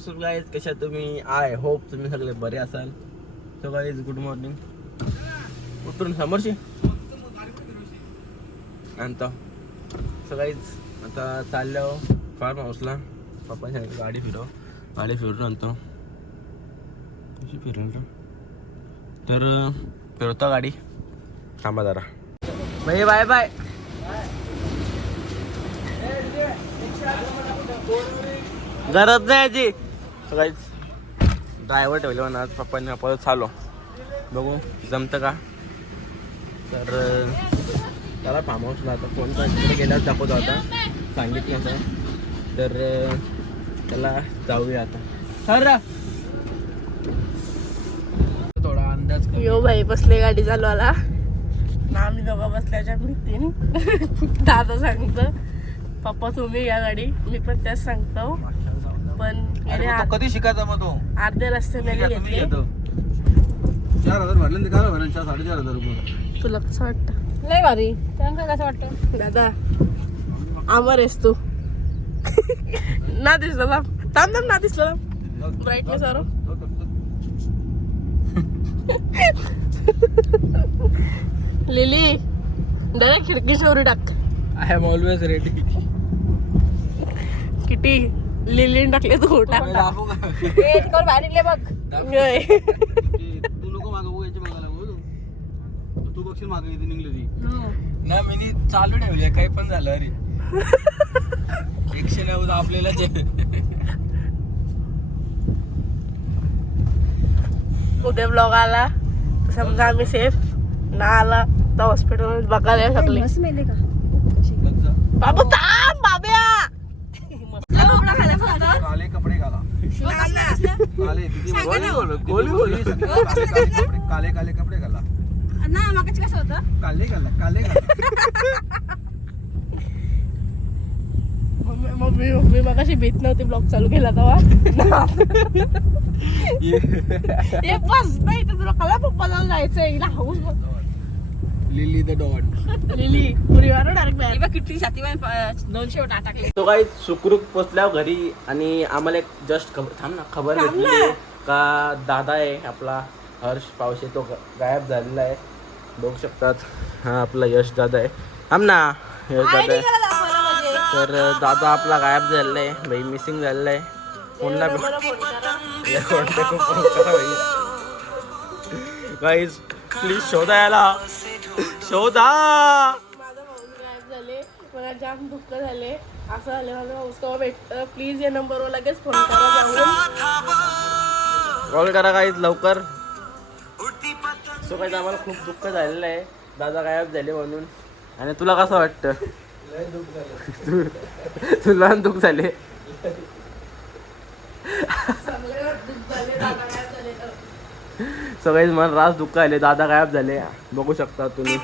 WhatsApp guys कशा तुम्ही? I hope तुम्ही सगळे बरे असाल. सो गाईज गुड मॉर्निंग उठून समोरशी आणतो. सो गाईज आता चाललो फार्म हाऊसला पप्पा सांगितलं गाडी फिरव. गाडी फिरून आणतो. कशी फिरून तर फिरवता फिरवतो गाडी. थांबा जरा. Bye bye bye. गरज नाही याची. काहीच ड्रायव्हर ठेवले म्हणा आज पप्पांनी परत चालो बघू जमतं का? तर त्याला फार्म हाऊसला आता फोन तिकडे गेल्यावर दाखवतो आता. सांगितलं आता. तर त्याला जाऊया आता. सर! थोडा अंदाज यो भाई बसले गाडी चालू आला ना आम्ही दोघं बसल्याच्या भीतीन. दादा सांगतो पप्पा तुम्ही या गाडी. मी पण त्याच सांगतो. पण अरे मग तो कधी शिकायचा मग तो? अर्धे रस्ते ठीक आहे, तुम्ही घेतले घेतो. चार हजार भरले ना काय भरले चार साडेचार हजार रुपये. तुला कसं वाटतं? लय भारी. त्यांना कसं वाटतं? दादा आमर आहेस तू. ना दिसलं ना थांब थांब ना दिसलं ब्राईटनेस आरो लिली डायरेक्ट खिडकी शोरी टाक. आय एम ऑलवेज रेडी किती लिलीन टाकले तू टाक ए तिकडे बाहेर बघ. तू नको मागं बघू यांच्या मागायला बघू. तू. तू बघशील मागे इथे निघली ती. ना मी चालू ठेवले काही पण झालं अरे. एकशे नव्वद आपल्याला उद्या ब्लॉग आला तर समजा आम्ही सेफ ना आला तर हॉस्पिटल बघायला का? बाबू बाब्या काले कपडे घाला. काले काले काले कपडे काले काले कपडे घाला. ना मगाची कसं होतं? काले घाला काले घाला. मम्मी मम्मी मम्मी मगाशी भीत नव्हती ब्लॉग चालू केला तेव्हा. हे बस नाही तर तुला कला पप्पा जाऊन जायचंय हिला house Lily the dot Lily direct किती छाती दोनशे टाकले तो काही सुखरूप पोचल्यावर घरी आणि आम्हाला एक जस्ट खबर थांब ना खबर भेटली का दादा आहे आपला हर्ष पावशे तो गायब झालेला आहे. बघू शकतात हा आपला यश दादा आहे. थांब ना यश दादा आहे. तर दादा आपला गायब झालेला आहे भाई मिसिंग झालेला आहे. कोणला गाईज प्लीज शोधा याला शोधा. माझा भाऊ गायब झाले. मला जाम दुःख झाले. असं झालं माझा भाऊ केव्हा भेट प्लीज या नंबरवर लगेच फोन करा जाऊन. कॉल करा काहीच लवकर. सो काही आम्हाला खूप दुःख झालेलं आहे. दादा गायब झाले म्हणून. आणि तुला कसं वाटतं? तू- तुला दुःख झाले. सगळे मन मला रास दुःख आले दादा गायब झाले. बघू शकता तुम्ही.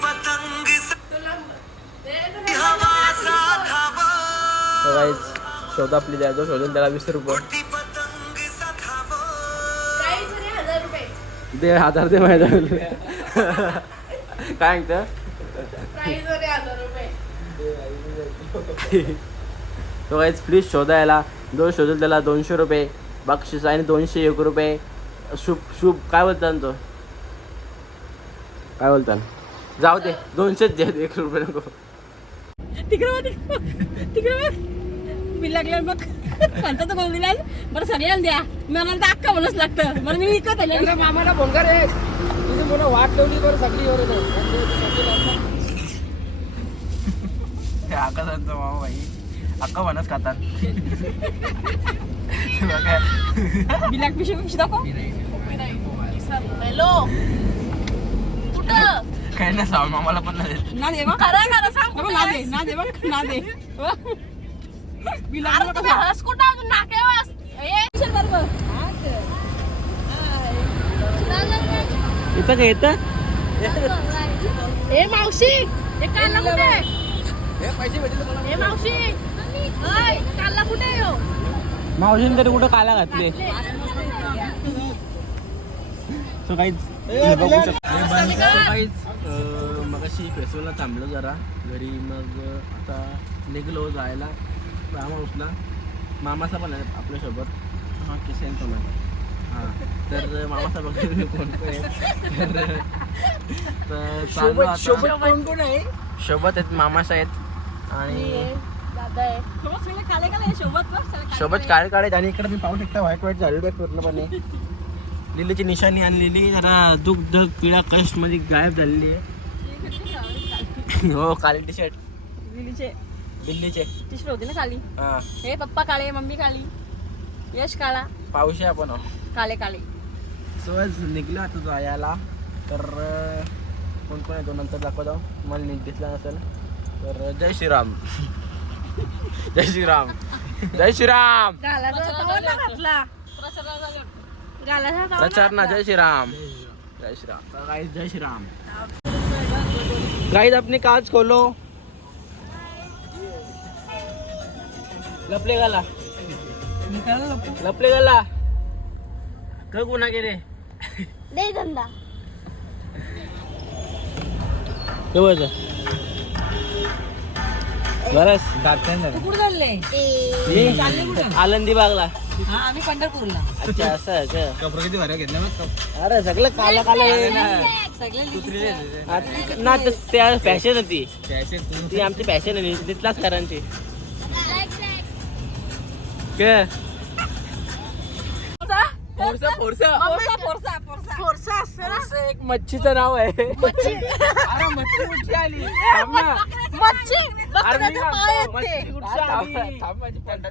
शोधा प्लीज द्यायचो शोधून त्याला वीस रुपये. दे हजार दे माहिती काय सांगतं तो काहीच प्लीज शोधायला जो शोधेल त्याला दोनशे रुपये बक्षीस आणि दोनशे एक रुपये. शुभ शुभ काय बोलतात तो? काय बोलतात जाऊ दे दोनशेच दे एक रुपये नको. तिकडे बघ तिकडे तिकडे बघ. बिल लागलं बघ. कोणता तो कोण दिला बरं सगळ्यांना द्या. मला तर अक्का म्हणूनच लागतं. बरं मी विकत आले. मामाला भोंगार आहे. तुझी मुलं वाट लावली बरं सगळी आकाशांचा मामा भाई अक्का म्हणच खातात. बिलाक पिशवी पिशवी दाखव. हॅलो. कुठं? काही नाही सांग मामाला पण नाही देत. ना दे बघ खरं खरं सांग बघ, ना दे ना दे बघ ना दे. बिल अरे तुम्ही हस कुठं अजून नाक्यावर ए, बरोबर इथं काय येतं ए मावशी. हे काढला कुठे ए मावशी. मावशीने तरी कुठं काला घातले. सो काहीच मग अशी फेस्टिवलला थांबलो जरा. घरी मग आता निघलो जायला. फार्म हाऊसला मामाचा पण आहे आपल्यासोबत. हा किसन टोमॅटो हा तर मामाचा बघा मी कोण कोण आहे तर तर चाललो आता. सोबत कोण कोण आहे? सोबत आहेत मामास आहेत. आणि आहे. सोबत काळे काळे काळे आणि इकडे मी पाहू शकता व्हाईट व्हाईट झालेलं आहे पूर्णपणे. लिलीची निशाणी आणि लिली जरा दुःख दुःख पिळा कष्टमध्ये गायब झालेली आहे. हो काळे टी शर्ट लिलीचे. दिल्लीचे टी शर्ट होती ना काली? हा. पप्पा काळे मम्मी काळी यश काळा. पाऊशी आपण हो. काले काळे सहज निघलो आता जायला तर अं, कोण कोण येतो नंतर दाखवतो. मला नीट दिसला नसेल. तर जय श्रीराम. जय श्रीराम. जय श्रीराम. गालाचा तवा ना घातला. गालाचा तवा प्रचार ना जय श्रीराम. जय श्रीराम. गाइस जय श्रीराम. गाइस अपने काज खोलो. लपले गाला. लपले गाला. क गुन्हा गेले दे धंदा. चालले? आनंदी बागला हा आम्ही पंढरपूरला. अच्छा असं आहे का? कपडे किती भारी घेतले मग अरे सगळं काला काला आहे ना. सगळे आता- ना तर त्या फॅशन होती. ती आमची फॅशन आहे तिथलाच करांची काय फोरसा फोरसा फोरसा फोरसा फोरसा असतं ना? एक मच्छीचं नाव आहे. अरे मच्छी कुठची आली? थांब ना. मच्छी. अरे मी बकऱ्याचे पाय आहेत म्हणतो, ते. मच्छी कुठची आली? थांब माझी पंढर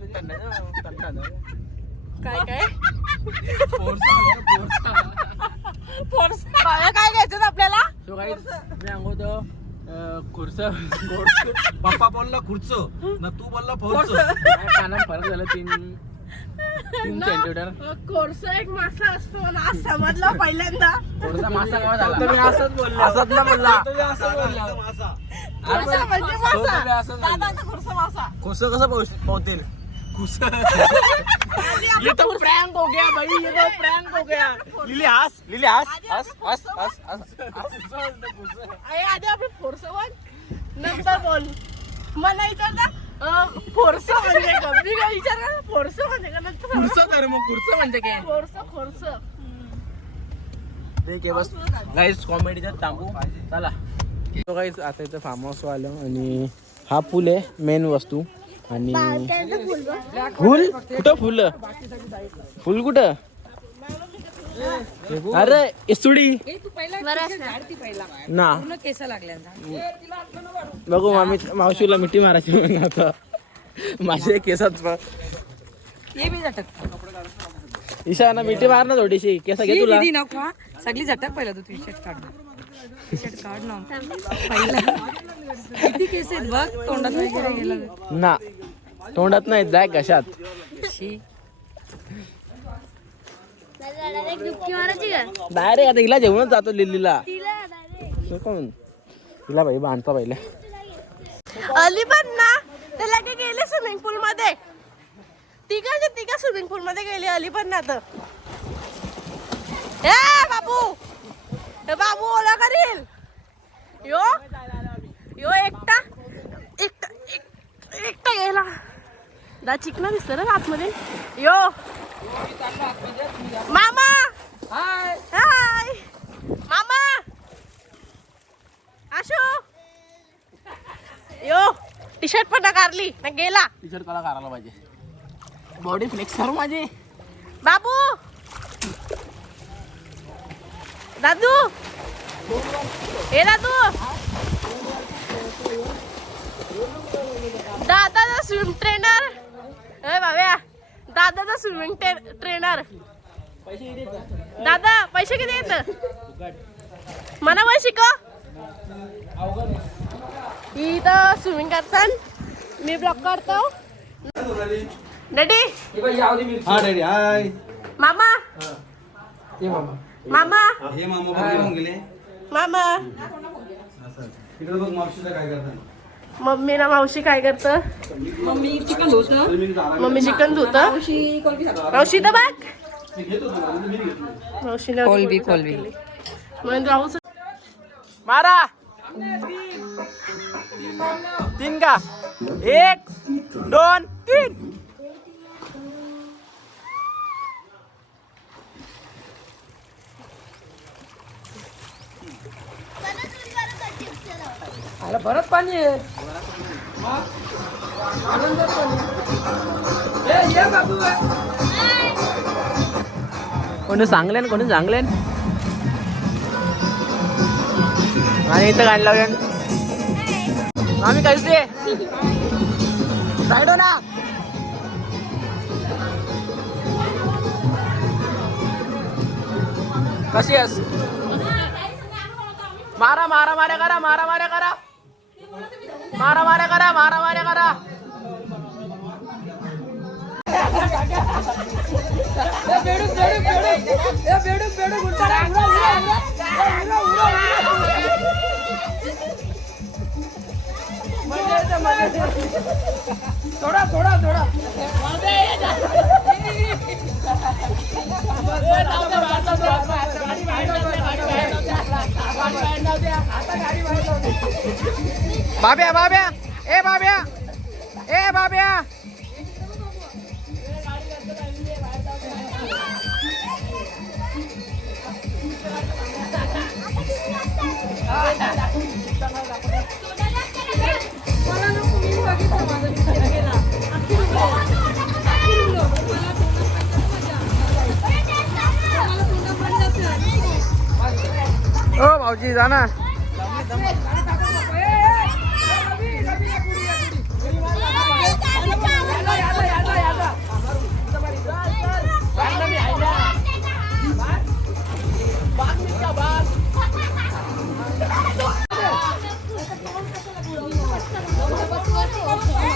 काय काय? फोरसा फोरसा. पाया काय घ्यायचं ना आपल्याला? guys, मी सांगतो खुर्स पप्पा बोलला खुर्च. ना तू बोलला फोर्स कानात फरक झाला तीन? कोर्स एक मासा असतो ना आज समजलं पहिल्यांदा. थोडासा मासा केव्हा झाला तुम्ही असंच बोलले. असंच ना बोलला. म्हणजे मासा. दादाचा मासा. खुस कसं पाहू पावतील ये तो प्रैंक हो गया भाई ये तो प्रैंक हो गया. लिली हंस लिली हंस हंस हंस हंस हंस अरे आधी आपण फोरस बघ नंतर बोल. मला विचारलं फोरस म्हणजे का? मी काय फोरस म्हणजे का? नंतर खुर्स तर मग खुर्स म्हणजे काय? फोरस फोरस. ठीक आहे बस. गाईज कॉमेडीचा थांबू. चला. तो गाईज आता इथं फार्म हाऊस आलं आणि हा पूल आहे मेन वस्तू. आणि फुल? कुठं फुल? फुल कुठं? अरे पहिला ना. पूर्ण केस लागल्या बघू मामी मावशीला मिठी मारायची मग आता. माझे केसात झटक. ईशाना मिठी मार ना थोडीशी. केस घे तुला. सगळी झटक पहिला तू टी शर्ट काढ. ना. पहिला. किती केस आहेत बघ तोंडात वगैरे गेलं. ना. तोंडात नाही जाय कशात. डायरेक्ट आता हिला जेवणच जातो लिलीला तो कोण? हिला भाई बांधता पहिले. अली पण ना ते लगे गेले स्विमिंग पूल मध्ये? तिघांचे तिघा स्विमिंग पूल मध्ये गेले अली पण ना तर ए बाबू! बाबू ओला करील? यो. यो एकटा. एकटा एक- एकटा गेला दा चिकना दिसतं ना आतमध्ये यो. मामा! हाय. हाय. मामा! आशू! यो टी शर्ट पण नाकारली ना गेला. त्याला करायला पाहिजे. बॉडी फ्लेक्स कर माझी. बाबू! दादू! हे दादू! दादाचा स्विम ट्रेनर बाब्या दादाचा स्विमिंग ट्रेनर दादा पैसे किती येत मला पण शिकव. इथं स्विमिंग करतात मी ब्लॉक करतो. डॅडी हा हाय मामा. मामा. मामा. हे मामा काय करतात. मम्मी ना मावशी काय करत? मम्मी चिकन धुत मम्मी चिकन धुत. मावशी. मावशी तर बघ. मी घेतो तुला म्हणजे मी घेतलं मावशीने कोलबी, कोलबी. म्हणून राहू मारा. तीन का? एक दोन तीन. आला बरंच पाणी आहे? आनंदात पाणी ए, ये बाबू कोणी सांगलेन कोणी सांगलेन? आणि इथं गाडी लावले आम्ही दे साईडो ना. कशी आहेस? मारा मारा मारा करा मारा मारा करा. મારામારે કરા મારામારે કરા થોડા થોડા થોડા उडता रे, ए, बाब्या. बाब्या ए बाब्या. ए बाब्या ओ भाऊजी जा ना कॅप्टन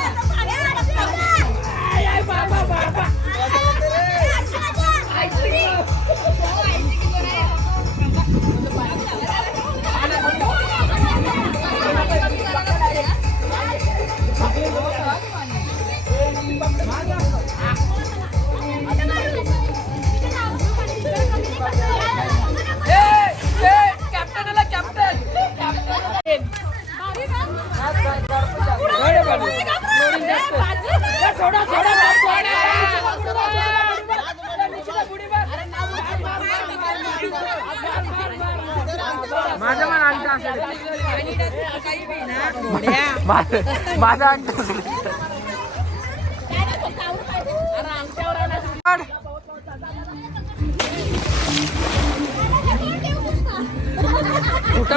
माझं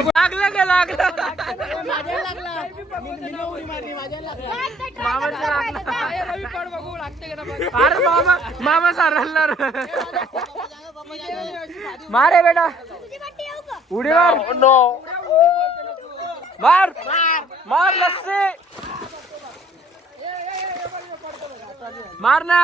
लागलं का लागलं. अरे मामा मामा सारला मारे बेटा. उडी मार. नो मार. मार लस्सी. मार ना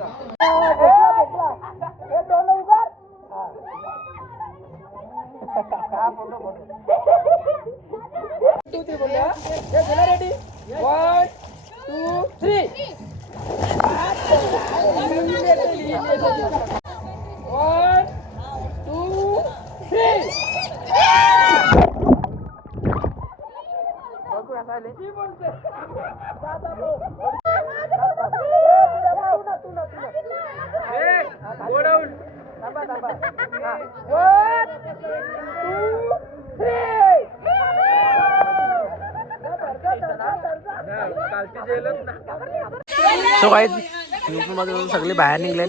टू सगळे बाहेर निघले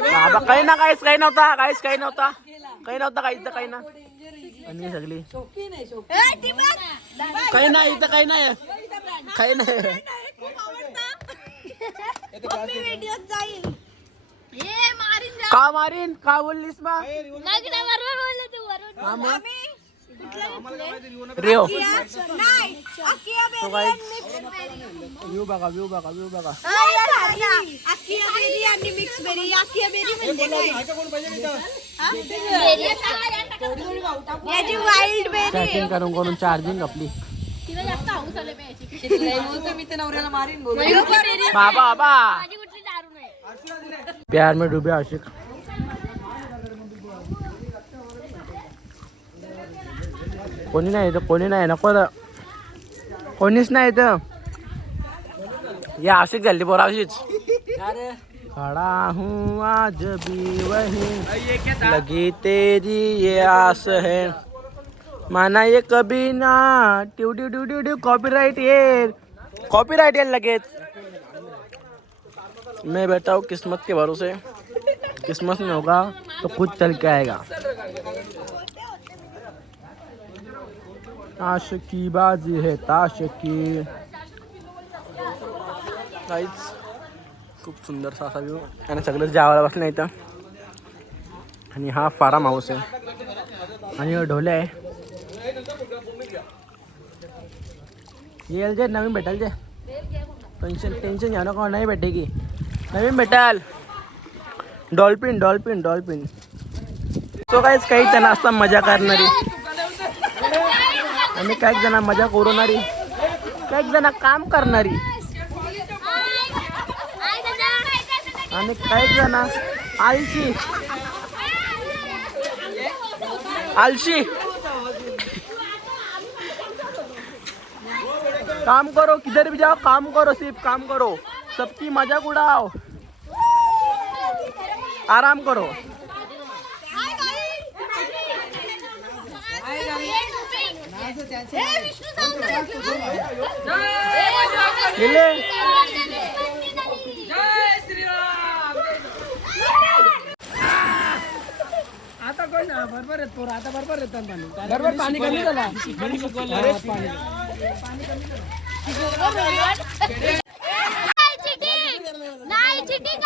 बाबा काही ना काहीच काही नव्हता काहीच काही नव्हता. काही नव्हता काही इथं काही ना. आणि सगळी. काही नाही इथं काही नाही. काही नाही. का मारीन? का बोललीस मग? रेओ व्यू बघा व्यू बघा व्यू बघा बेरी आणि मिक्स बेरी आखिया बेरी म्हणजे काय याची वाईल्ड बेरी करून करून चार्जिंग आपली. मी बाबा. नाही प्यार में डूबे आशिक. कोणी नाही कोणी नाही नको कोणीच नाही इथं. या आशिक झाली पोरा अशीच खड़ा हूँ आज भी वही। लगी तेरी ये आस है। माना ये कभी ना। ट्यू ट्यू ट्यू ट्यू ट्यू कॉपीराइट ये। कॉपीराइट ये लगे। मैं बैठा हूँ किस्मत के भरोसे। किस्मत में होगा तो खुद चल के आएगा। ताश की बाजी है ताश की काहीच खूप सुंदरसा असा व्ह्यू आणि सगळं जेवायला बसलं इथं. आणि हा फार्म हाऊस आहे. आणि ढोले आहे. येईल जे नवीन भेटेल जे. टेन्शन टेन्शन घ्या नको नाही भेटेगी. नवीन भेटाल. डॉल्फिन डॉल्फिन डॉल्फिन तो काहीच काही जण असतात मजा करणारी. आणि काही जण मजा करूनारी काही जण काम करणारी. आलशी काम करो, किधर भी जाओ, काम करो, सिर्फ़ काम करो। सबकी मज़ाक उड़ाओ। आराम करो। गेले आता बरोबर पोरं. आता बरोबर येतात पाणी बरोबर पाणी कमी झाला. पाणी नाही चिटिंग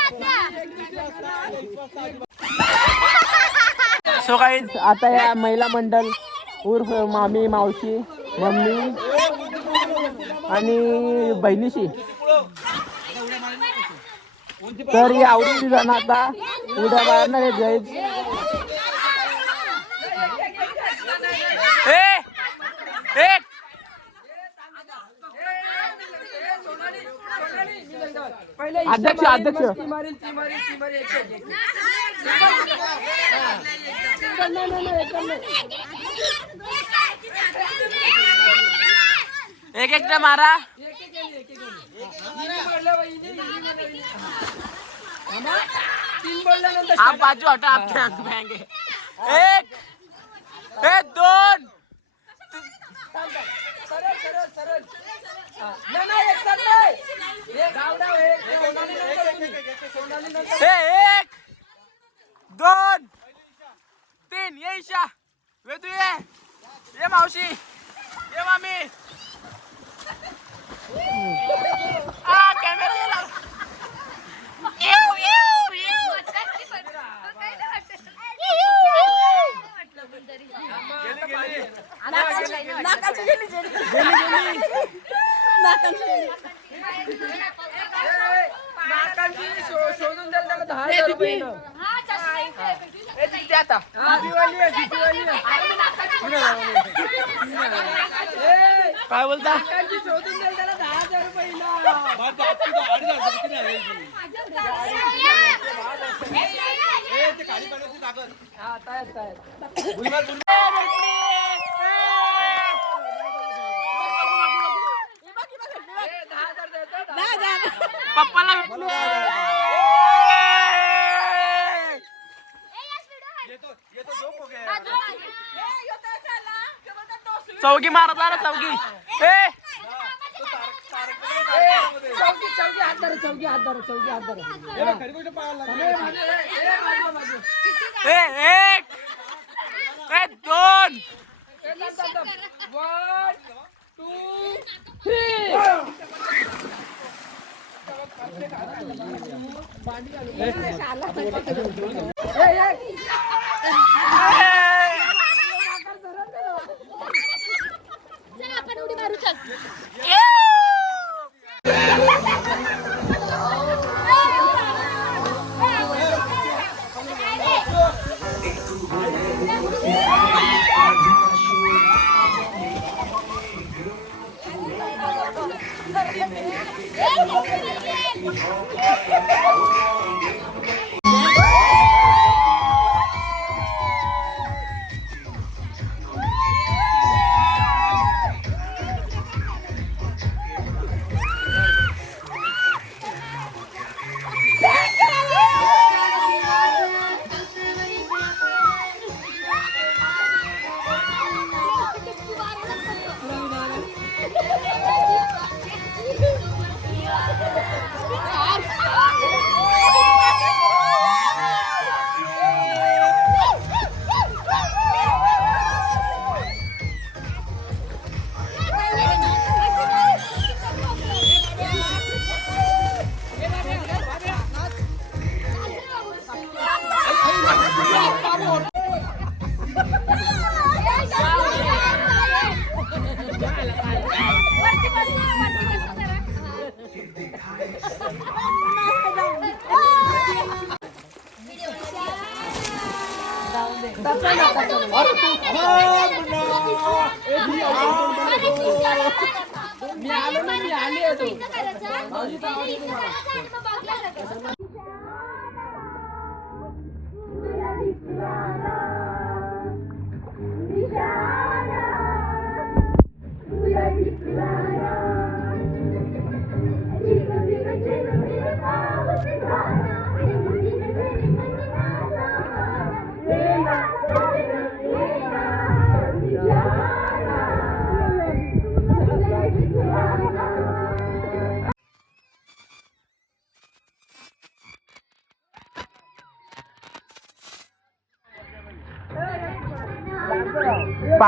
सो काही आता या महिला मंडळ उर्फ मामी मावशी मम्मी आणि बहिणीशी. तर ही आवडीची जण आता उड्या मारणार आहेत guys. मारलं, हिने. थांबा. तीन बोलल्यानंतर आप बाजू हटा आपके हाथ में आएँगे एक ए दोन सरळ सरळ सरळ. नाही, ए एक दोन तीन. ये ईशा. वेदू ये. ये मावशी. ये मामी. आ कॅमेरा गेला येऊ, येऊ, येऊ. नाकाची गेली गेली. नाकाची गेली. नाकांची शो- शोधून द्याल त्याला दहा हजार रुपये इनाम. ए, दिसते आता. हा, दिवाळी आहे, दिवाळी आहे. ए, काय बोलता? नाकांची शोधून द्याल त्याला दहा हजार रुपये इनाम. हा. ए, दहा हजार द्यायचं, दहा हजार. पप्पाला चौकी मारा जरा चौकी ए चौकी, चौकी हात धरा, चौकी हात धरा, एक. ए दोन. ए, थांब, थांब, आपण उडी मारू चल.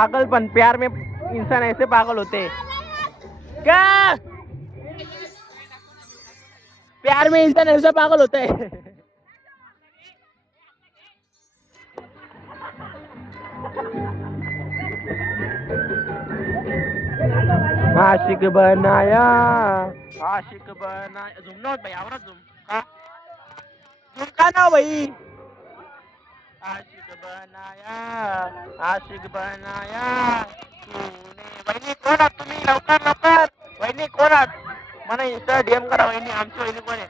पागलपन प्यार में इंसान ऐसे पागल होते क्या? प्यार में इंसान ऐसे पागल होता है। आशिक बनाया। आशिक बनाया। झुम ना भाई आवरा झुम। का झुम का ना भाई? आशिक बनाया आशिक बनाया। तूने वहिनी कोण आहात तुम्ही लवकर लवकर. वहिनी कोण आहात मला इंस्टा डीएम करा वहिनी. आमची वहिनी कोण आहे?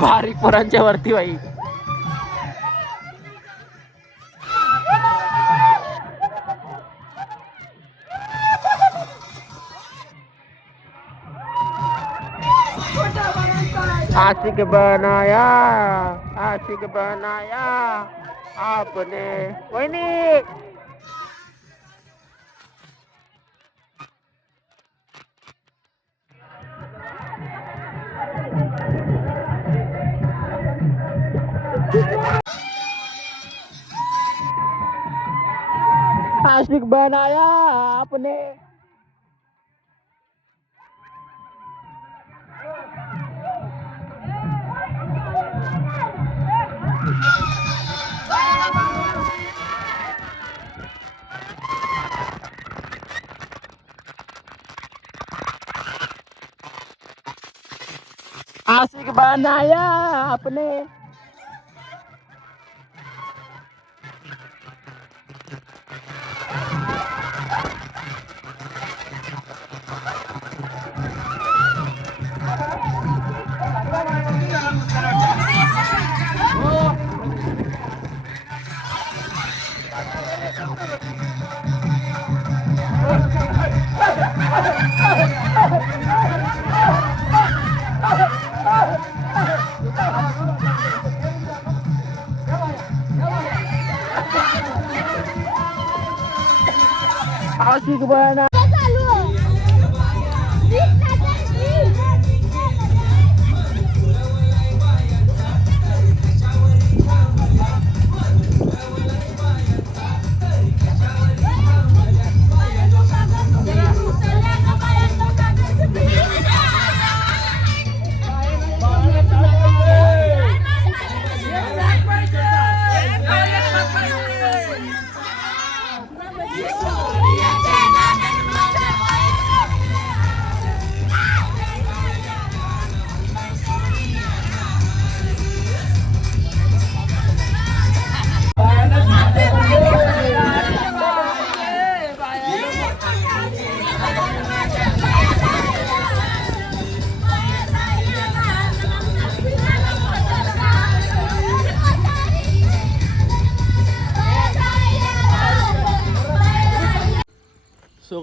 बारीक पोरांच्या वरती बाई. आशिक बनाया आशिक बनाया आपने. वहिनी आशिक बनाया आपने आशिक बनाया आपने आशिक बना सो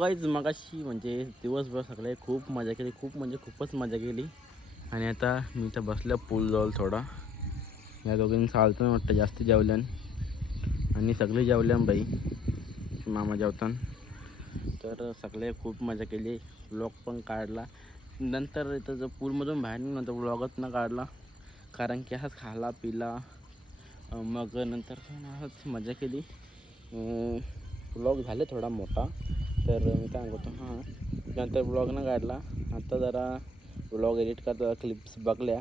काहीच मगाशी म्हणजे दिवसभर सगळे खूप मजा केली खूप म्हणजे खूपच मजा केली. आणि आता मी तर बसल्या पूल जवळ थोडा. या दोघींनी चालतं वाटतं जास्त जेवल्यान. आणि सगळे जेवल्यान बाई. मामा जेवतान. तर सगळे खूप मजा केली. व्लॉग पण काढला. नंतर इथं जर पूलमधून बाहेर निघून नंतर व्लॉगच न काढला. कारण की असंच खाला पिला. मग नंतर पण असंच मजा केली. व्लॉग झाले थोडा मोठा. तर मी काय सांगतो हां. नंतर ब्लॉग न काढला. आता जरा ब्लॉग एडिट करता क्लिप्स बघल्या.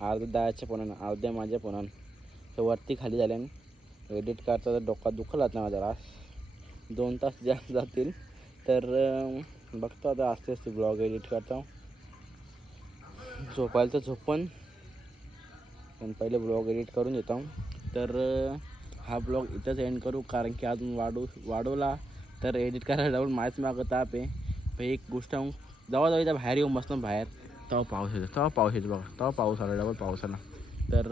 अर्ध्या दहाच्या पोनानं अर्ध्या माझ्या पोनानं तर वरती खाली झाल्यानं एडिट करता तर डोका दुखला ना जरा. दोन तास जास्त जातील. तर बघतो आता आस्ते आस्ते ब्लॉग एडिट करतो. झोपायला तर झोपण पण पहिले ब्लॉग एडिट करून देतो तर हा ब्लॉग इथंच एंड करू. कारण की अजून वाढू वाढवला. तर एडिट करायला जाऊन माझ्याच मागं ताप आहे. एक गोष्ट सांगू, जेव्हा बाहेर येऊन बसतो ना बाहेर तेव्हा पाऊस येतो तेव्हा पाऊस येतो बघा तेव्हा पाऊस आला डबल पाऊस आला. तर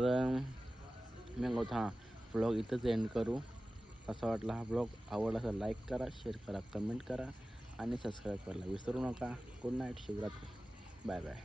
मी सांगतो हां ब्लॉग इथंच एंड करू. असा वाटला हा ब्लॉग आवडला असा लाईक करा शेअर करा कमेंट करा आणि सबस्क्राईब करायला विसरू नका. Good night Shivratri bye bye